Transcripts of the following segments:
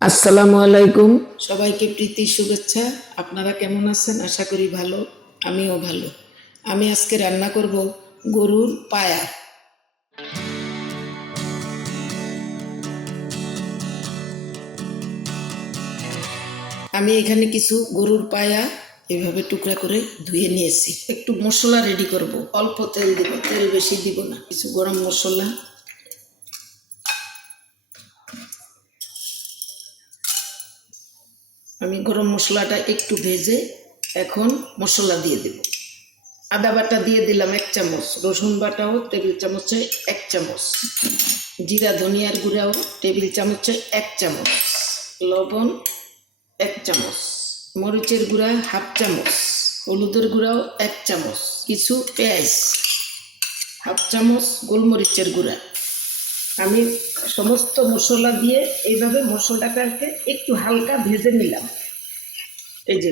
আসসালামু আলাইকুম। সবাইকে প্রীতি শুভেচ্ছা। আপনারা কেমন আছেন? আশা করি ভালো। আমিও ভালো। আমি আজকে রান্না করব গরুর পায়া। আমি এখানে কিছু গরুর পায়া এভাবে টুকরা করে ধুয়ে নিয়েছি। একটু মশলা রেডি করব। অল্প তেল দিব। তেল বেশি দিব না। কিছু গরম মশলা। আমি গরম মশলাটা একটু ভেজে এখন মশলা দিয়ে দেব। আদা বাটা দিয়ে দিলাম এক চামচ, রসুন বাটাও টেবিল চামচে এক চামচ, জিরা ধনিয়ার গুঁড়াও টেবিল চামচে এক চামচ, লবণ এক চামচ, মরিচের গুঁড়া হাফ চামচ, হলুদের গুঁড়াও এক চামচ, কিছু পেঁয়াজ হাফ চামচ, গোলমরিচের গুঁড়া আমি সমস্ত মশলা দিয়ে এইভাবে মশলাটাকে একটু হালকা ভেজে নিলাম। এই যে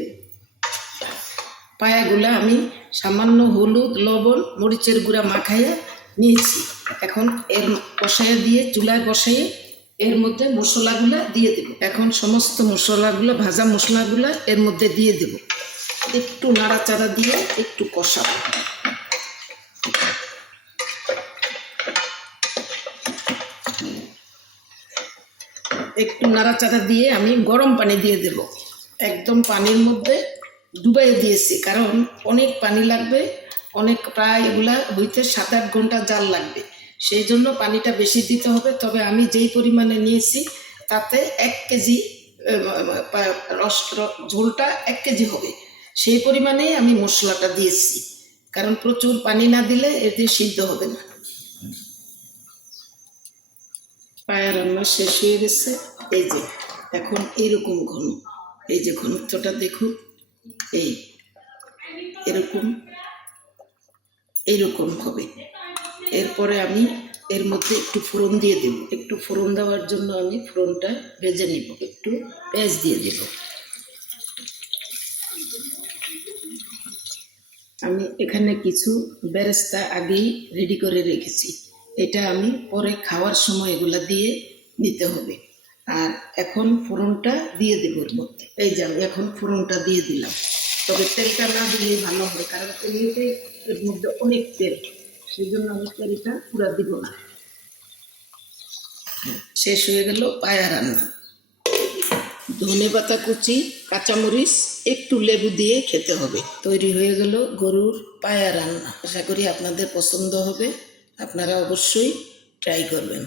পায়াগুলা আমি সামান্য হলুদ, লবণ, মরিচের গুঁড়া মাখাইয়া নিয়েছি। এখন এর কষাইয়া দিয়ে, চুলায় বসাইয়ে এর মধ্যে মশলাগুলো দিয়ে দেব। এখন সমস্ত মশলাগুলো, ভাজা মশলাগুলো এর মধ্যে দিয়ে দেব। একটু নাড়াচাড়া দিয়ে একটু কষাবো। একটু নাড়াচাড়া দিয়ে আমি গরম পানি দিয়ে দেব। একদম পানির মধ্যে ডুবাই দিয়েছি, কারণ অনেক পানি লাগবে, অনেক প্রায় এগুলা হইতে সাত আট ঘণ্টা জাল লাগবে। সেই জন্য পানিটা বেশি দিতে হবে, তবে আমি যেই পরিমাণে নিয়েছি তাতে এক কেজি রস ঝোলটা এক কেজি হবে। সেই পরিমাণেই আমি মশলাটা দিয়েছি, কারণ প্রচুর পানি না দিলে এতে সিদ্ধ হবে না। পায়া রান্না শেষ হয়ে গেছে। এই যে, এখন এরকম ঘন। এই যে ঘনত্বটা দেখুন, এই এরকম এইরকম হবে। এরপরে আমি এর মধ্যে একটু ফোড়ন দিয়ে দেব। একটু ফোড়ন দেওয়ার জন্য আমি ফোড়নটা ভেজে নিব। একটু পেঁয়াজ দিয়ে দেব। আমি এখানে কিছু বেরেস্তা আগেই রেডি করে রেখেছি। এটা আমি পরে খাওয়ার সময় এগুলো দিয়ে নিতে হবে। আর এখন ফোড়নটা দিয়ে দেবো এর মধ্যে। এই যে আমি এখন ফোড়নটা দিয়ে দিলাম। তবে তেলটা না দিলেই ভালো হবে, কারণ এমনিতেই এর মধ্যে অনেক তেল, সেই জন্য আমি তেলটা পুরা দিব না। শেষ হয়ে গেল পায়া রান্না। ধনে পাতা কুচি, কাঁচামরিচ, একটু লেবু দিয়ে খেতে হবে। তৈরি হয়ে গেল গরুর পায়া রান্না। আশা করি আপনাদের পছন্দ হবে। আপনারা অবশ্যই ট্রাই করবেন।